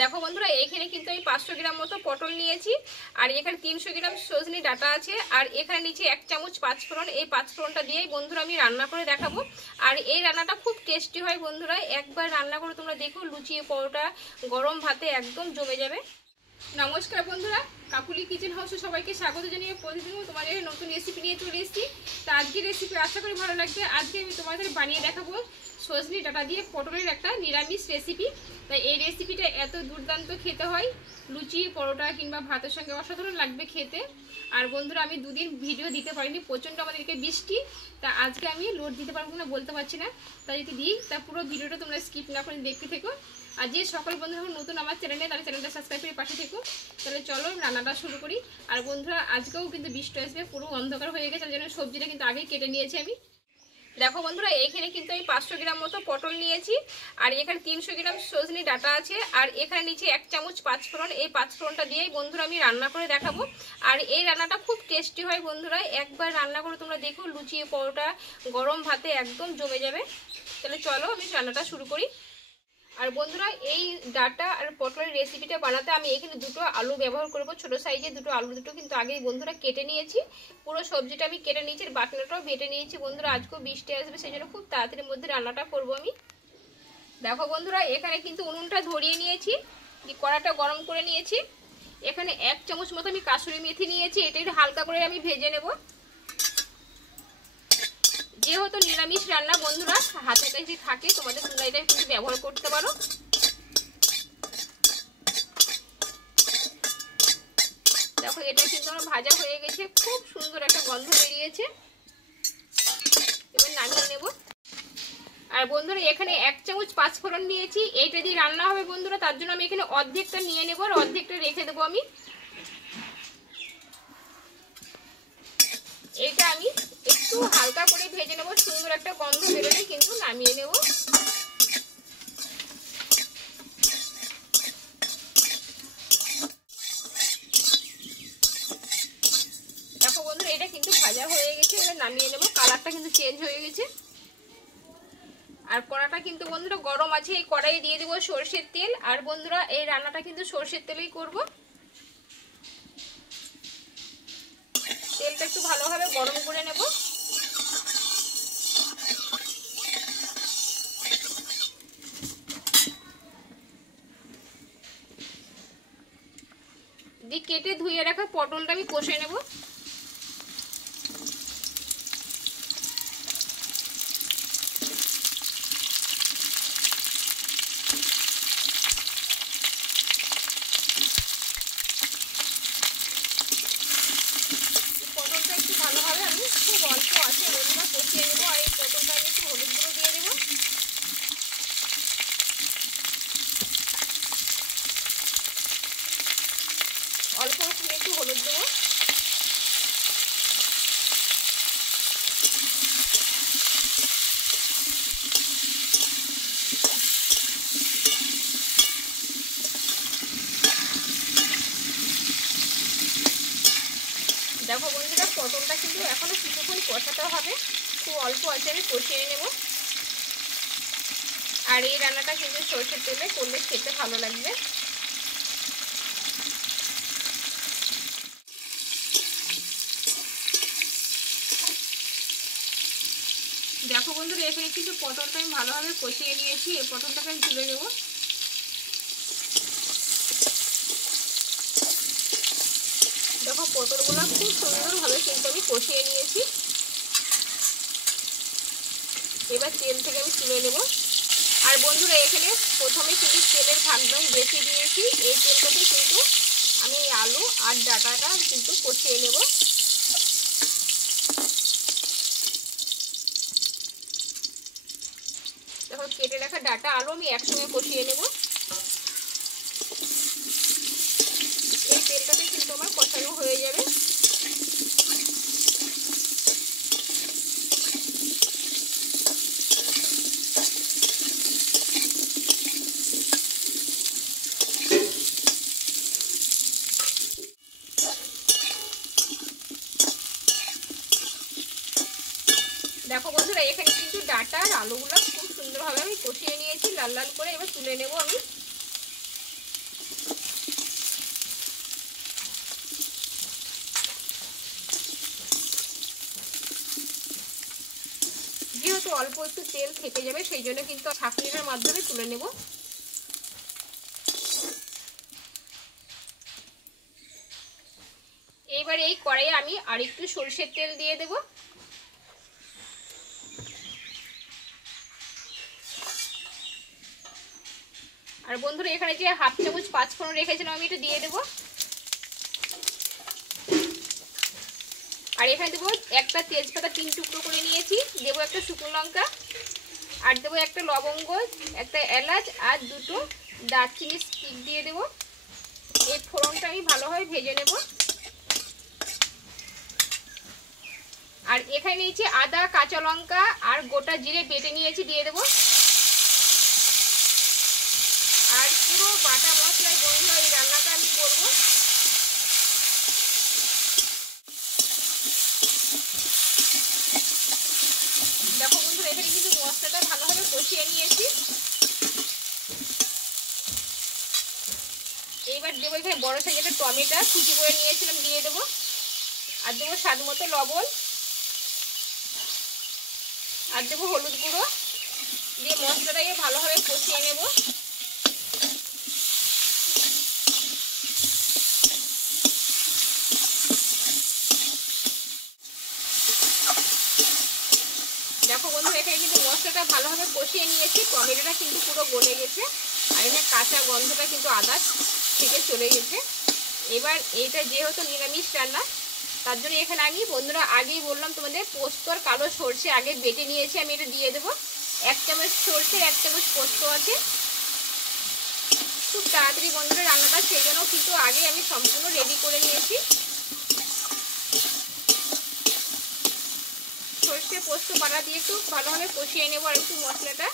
দেখো বন্ধুরা, এখানে কিন্তু আমি 500 গ্রাম মতো পটল নিয়েছি, আর এখানে 300 গ্রাম সজনে ডাঁটা আছে, আর এখানে নিচে 1 চামচ পাঁচফোড়ন। এই পাঁচফোড়নটা দিয়েই বন্ধুরা আমি রান্না করে দেখাবো। আর এই রান্নাটা খুব টেস্টি হয় বন্ধুরা, একবার রান্না করে তোমরা দেখো, লুচি পরোটা গরম ভাতে একদম জমে যাবে। নমস্কার বন্ধুরা, কাকুলি কিচেন হাউসে সবাইকে স্বাগত জানিয়ে প্রতিদিন তোমাদের নতুন রেসিপি নিয়ে চলে এসেছি। তো আজকের রেসিপি আশা করি ভালো লাগবে। আজকে আমি তোমাদের বানিয়ে দেখাবো সজনে ডাঁটা দিয়ে পটলের একটা নিরামিষ রেসিপি। তাই এই রেসিপিটা এত দুর্দান্ত খেতে হয়, লুচি পরোটা কিংবা ভাতের সঙ্গে অসাধারণ লাগবে খেতে। আর বন্ধুরা, আমি দুদিন ভিডিও দিতে পারিনি, প্রচণ্ড আমাদেরকে বৃষ্টি, তা আজকে আমি লোড দিতে পারবো না, বলতে পারছি না। তাই যদি দিই তা পুরো ভিডিওটা তোমরা স্কিপ না করে দেখতে থেকো। আর যে সকল বন্ধুরা নতুন আমার চ্যানেলে, তাহলে চ্যানেলটা সাবস্ক্রাইব করে পাশে থেকো। তাহলে চলো রান্নাটা শুরু করি। আর বন্ধুরা, আজকেও কিন্তু বৃষ্টি আসবে, পুরো অন্ধকার হয়ে গেছে, তার জন্য সবজিটা কিন্তু আগেই কেটে নিয়েছি আমি। দেখো বন্ধুরা, এখানে কিন্তু আমি 500 গ্রাম মতো পটল নিয়েছি, আর এখানে 300 গ্রাম সজনে ডাঁটা আছে, আর এখানে নিচে 1 চামচ পাঁচফোড়ন। এই পাঁচফোড়নটা দিয়েই বন্ধুরা আমি রান্না করে দেখাবো। আর এই রান্নাটা খুব টেস্টি হয় বন্ধুরা, একবার রান্না করে তোমরা দেখো, লুচি পরোটা গরম ভাতে একদম জমে যাবে। তাহলে চলো আমি রান্নাটা শুরু করি। আর বন্ধুরা, এই ডাঁটা আর পটলের রেসিপিটা বানাতে আমি এখানে দুটো আলু ব্যবহার করব, ছোট সাইজের দুটো আলু। দুটো কিন্তু আগেই বন্ধুরা কেটে নিয়েছি, পুরো সবজিটা আমি কেটে নিয়েছি, আর বাটনাটাও বেটে নিয়েছি বন্ধুরা। আজকেও বৃষ্টি আসবে, সেই জন্য খুব তাড়াতাড়ির মধ্যে রান্নাটা করব আমি। দেখো বন্ধুরা, এখানে কিন্তু উনুনটা ধরিয়ে নিয়েছি, কড়াটা গরম করে নিয়েছি। এখানে 1 চামচ মতো আমি কাসুরি মেথি নিয়েছি, এটা একটু হালকা করে আমি ভেজে নেব। যেহেতু নিরামিষ রান্না বন্ধুরা, হাতে কাছে থাকে, তোমাদের তোমরা এটা কিন্তু ব্যবহার করতে পারো। দেখো, এটা কিন্তু আমার ভাজা হয়ে গেছে, খুব সুন্দর একটা গন্ধ বেরিয়েছে। এবার নামিয়ে নেব। আর বন্ধুরা, এখানে 1 চামচ পাঁচফোড়ন নিয়েছি, এইটা দিয়ে রান্না হবে বন্ধুরা, তার জন্য আমি এখানে অর্ধেকটা নিয়ে নেব, আর অর্ধেকটা রেখে দেবো আমি। এটা আমি একটু হালকা করে ভেজে নেব, সুন্দর একটা গন্ধ বেরোলে কিন্তু নামিয়ে নেব। দেখো বন্ধুরা, এটা কিন্তু ভাজা হয়ে গেছে, এবার নামিয়ে নেব। কালারটা কিন্তু চেঞ্জ হয়ে গেছে। আর কড়াটা কিন্তু বন্ধুরা গরম আছে, এই কড়াই দিয়ে দেবো সরষের তেল। আর বন্ধুরা, এই রান্নাটা কিন্তু সরষের তেলেই করব। তেলটা একটু ভালোভাবে গরম করে নেব। দিয়ে কেটে ধুয়ে রাখা পটলটা আমি কষে নেব। পটলটা একটু ভালোভাবে আমি খুব অল্প আছে বন্ধুরা কষিয়ে নেবো। আর এই পটলটা আমি একটু হলুদ গুঁড়ো দিয়ে দেবো। অল্প একটু হলুদ দেবো। দেখো বন্ধুরা, পটলটা কিন্তু এখনো কিছুক্ষণ কষাতে হবে, খুব অল্প আছে, আমি কষিয়ে নেব। আর এই রান্নাটা কিন্তু সরষের তেলে করলে খেতে ভালো লাগবে। দেখো বন্ধুরা, এখানে কিন্তু পটলটা আমি ভালোভাবে কষিয়ে নিয়েছি, এই পটলটাকে আমি তুলে নেব। দেখো, পটলগুলো খুব সুন্দরভাবে কিন্তু আমি কষিয়ে নিয়েছি। এবার তেল থেকে আমি তুলে নেব। আর বন্ধুরা, এখানে প্রথমে কিন্তু তেলের ভাগটা আমি বেশি দিয়েছি, এই তেলটাতে কিন্তু আমি আলু আর ডাঁটাটা কিন্তু কষিয়ে নেব। দেখো, কেটে রাখা ডাঁটা আলু আমি একসঙ্গে কষিয়ে নেব। এই তেলটাতে কিন্তু আমার কষানো হয়ে যাবে। দেখো বন্ধুরা, এখানে কিন্তু ডাঁটা আর আলুগুলো খুব সুন্দরভাবে আমি কষিয়ে নিয়েছি লাল লাল করে। এবার তুলে নেব আমি। অল্প একটু তেল থেকে যাবে, সেই জন্য কিন্তু ছাঁকনিটার মাধ্যমে তুলে নেব। এইবার এই কড়াইয়ে আমি আরেকটু সরষের তেল দিয়ে দেব। আর বন্ধুরা এখানে যে 1/2 চামচ 5 ফোড়ন রেখেছিলাম আমি এটা দিয়ে দেব। আর এখানে দেবো একটা তেজপাতা 3 টুকরো করে নিয়েছি, দেবো একটা শুকনো লঙ্কা, আর দেবো একটা লবঙ্গ, একটা এলাচ আর 2টো দারচিনি স্টিক দিয়ে দেবো। এই ফোড়নটা আমি ভালোভাবে ভেজে নেব। আর এখানে নিয়েছি আদা, কাঁচা লঙ্কা আর গোটা জিরে বেটে নিয়েছি, দিয়ে দেবো। আর পুরো বাটা মশলায় বন্ধুরা এই রান্নাটা আমি করবো। দেখো বন্ধুরা এখানে কিন্তু মশলাটা ভালোভাবে কষিয়ে নিয়েছি। এইবার দেবো এখানে বড় সাইজের একটা টমেটো কুচি করে নিয়েছিলাম, দিয়ে দেবো। আর দেবো স্বাদ মতো লবণ, আর দেবো হলুদ গুঁড়ো, দিয়ে মশলাটাকে ভালোভাবে কষিয়ে নেব। দেখো বন্ধুরা এখানে কিন্তু মশলাটা ভালোভাবে কষিয়ে নিয়েছি, টমেটোটা কিন্তু পুরো গলে গেছে, আর এখানে কাঁচা গন্ধটা কিন্তু আদা থেকে চলে গেছে। এবার এইটা যেহেতু নিরামিষ রান্না, তার জন্য এখানে আমি বন্ধুরা আগেই বললাম তোমাদের পোস্ত আর কালো সরষে আগে বেটে নিয়েছি, আমি এটা দিয়ে দেবো। 1 চামচ সরষে 1 চামচ পোস্ত আছে। খুব তাড়াতাড়ি বন্ধুরা রান্নাটা, সেই জন্য কিন্তু আগে আমি সম্পূর্ণ রেডি করে নিয়েছি। সরষে পোস্ত বাটা দিয়ে একটু ভালোভাবে কষিয়ে নেবো আর একটু মশলাটা।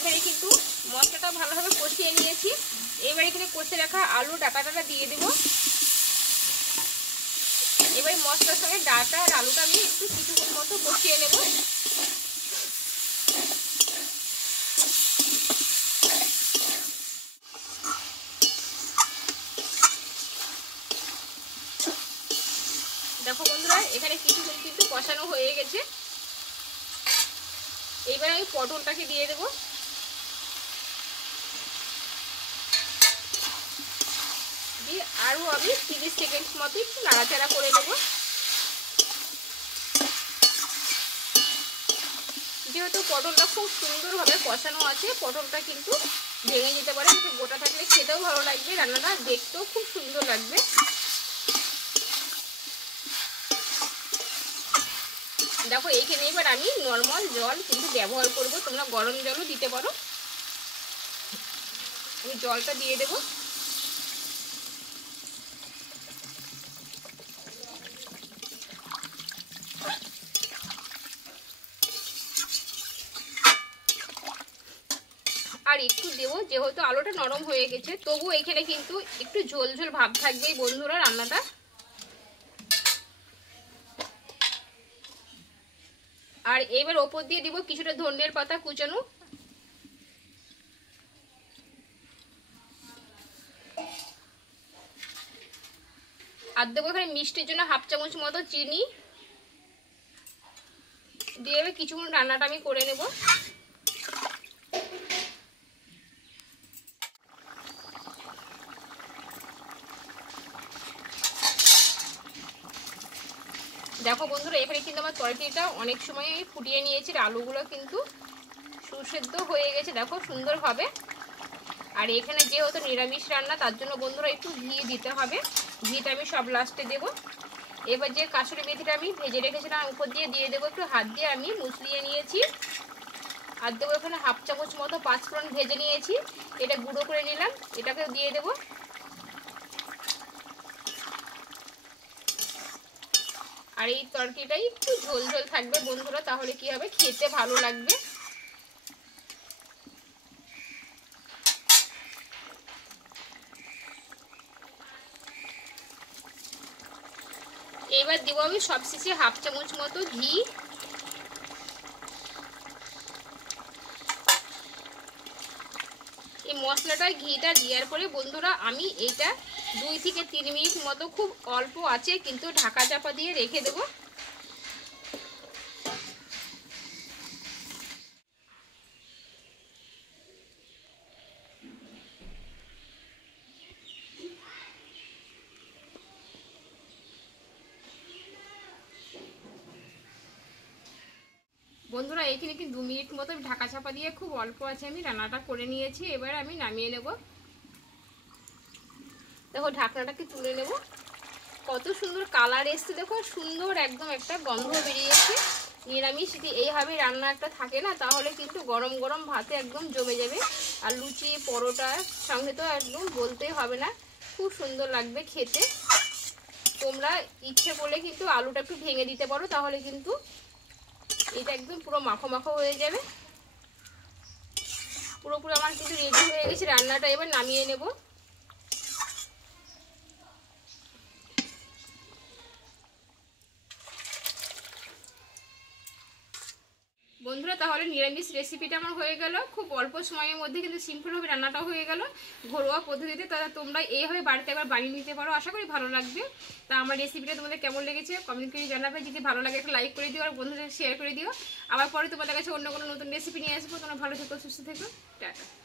এবারে কিন্তু মশলাটা ভালোভাবে কষিয়ে নিয়েছি। এবারে এখানে কষে রাখা আলু ডাঁটাটা দিয়ে দেবো। এবারে মশলার সঙ্গে ডাঁটা আর আলুটা আমি একটু কিছুক্ষণ মতো কষিয়ে নেব। দেখো বন্ধুরা এখানে কিছুক্ষণ কিন্তু কষানো হয়ে গেছে। এবার আমি পটলটাকে দিয়ে দেবো। দিয়ে আরও আমি 30 সেকেন্ড মতো একটু নাড়াচাড়া করে নেবো। যেহেতু পটলটা খুব সুন্দরভাবে কষানো আছে, পটলটা কিন্তু ভেঙে যেতে পারে, কিন্তু গোটা থাকলে খেতেও ভালো লাগবে, রান্নাটা দেখতেও খুব সুন্দর লাগবে। দেখো এইখানে এবার আমি নর্মাল জল কিন্তু ব্যবহার করব, তোমরা গরম জলও দিতে পারো। আমি জলটা দিয়ে দেবো। আর একটু দেবো, যেহেতু আলুটা নরম হয়ে গেছে, তবু এখানে কিন্তু একটু ঝোল ঝোল ভাব থাকবে বন্ধুরা রান্নাটা। আর এবার ওপর দিয়ে দিব কিছুটা ধনিয়ার পাতা কুচানো। আর দেবো এখানে মিষ্টির জন্য 1/2 চামচ মতো চিনি দিয়ে কিছুক্ষণ রান্নাটা আমি করে নেব। দেখো বন্ধুরা এখানে কিন্তু আমার তরকারিটা অনেক সময় আমি ফুটিয়ে নিয়েছি, আলুগুলো কিন্তু সুসেদ্ধ হয়ে গেছে দেখো সুন্দরভাবে। আর এখানে যেহেতু নিরামিষ রান্না, তার জন্য বন্ধুরা একটু ঘি দিতে হবে, ঘিটা আমি সব লাস্টে দেবো। এবার যে কাসুরি মেথিটা আমি ভেজে রেখেছিলাম উপর দিয়ে দেবো, একটু হাত দিয়ে আমি মুছলিয়ে নিয়েছি। আর দেবো এখানে 1/2 চামচ মতো 5 ফোড়ন ভেজে নিয়েছি, এটা গুঁড়ো করে নিলাম, এটাকে দিয়ে দেবো। আর এই তরকারিটাই একটু ঝোল ঝোল থাকবে বন্ধুরা, তাহলে কি হবে খেতে ভালো লাগবে। এবার দেবো আমি সবশেষে হাফ চামচ মতো ঘি। এই মশলাটা ঘিটা দেওয়ার পরে বন্ধুরা আমি এটা 2 থেকে 3 মিনিট মতো খুব অল্প আছে কিন্তু ঢাকা চাপা দিয়ে রেখে দেবো। বন্ধুরা এখানে কিন্তু 2 মিনিট মতো ঢাকা চাপা দিয়ে খুব অল্প আছে আমি রান্নাটা করে নিয়েছি। এবার আমি নামিয়ে নেব। দেখো ঢাকনাটাকে তুলে নেব। কত সুন্দর কালার এসছে, দেখো সুন্দর একদম একটা গন্ধ বেরিয়েছে। নিরামিষ যদি এইভাবে রান্না একটা থাকে না, তাহলে কিন্তু গরম গরম ভাতে একদম জমে যাবে। আর লুচি পরোটার সঙ্গে তো একদম বলতেই হবে না, খুব সুন্দর লাগবে খেতে। তোমরা ইচ্ছে করলে কিন্তু আলুটা একটু ভেঙে দিতে পারো, তাহলে কিন্তু এটা একদম পুরো মাখো মাখো হয়ে যাবে। পুরোপুরি আমার কিন্তু রেডি হয়ে গেছে রান্নাটা। এবার নামিয়ে নেব। বন্ধুরা তাহলে নিরামিষ রেসিপিটা আমার হয়ে গেল। খুব অল্প সময়ের মধ্যে কিন্তু সিম্পলভাবে রান্নাটা হয়ে গেল ঘরোয়া পদ্ধতিতে। তাহলে তোমরা এইভাবে বাড়িতে একবার বানিয়ে নিতে পারো, আশা করি ভালো লাগবে। তা আমার রেসিপিটা তোমাদের কেমন লেগেছে কমেন্ট করে জানাবে। যদি ভালো লাগে একটা লাইক করে দিও আর বন্ধুদের শেয়ার করে দিও। আবার পরে তোমাদের কাছে অন্য কোনো নতুন রেসিপি নিয়ে আসবো। তোমরা ভালো থেকো, সুস্থ থেকো, টাটা।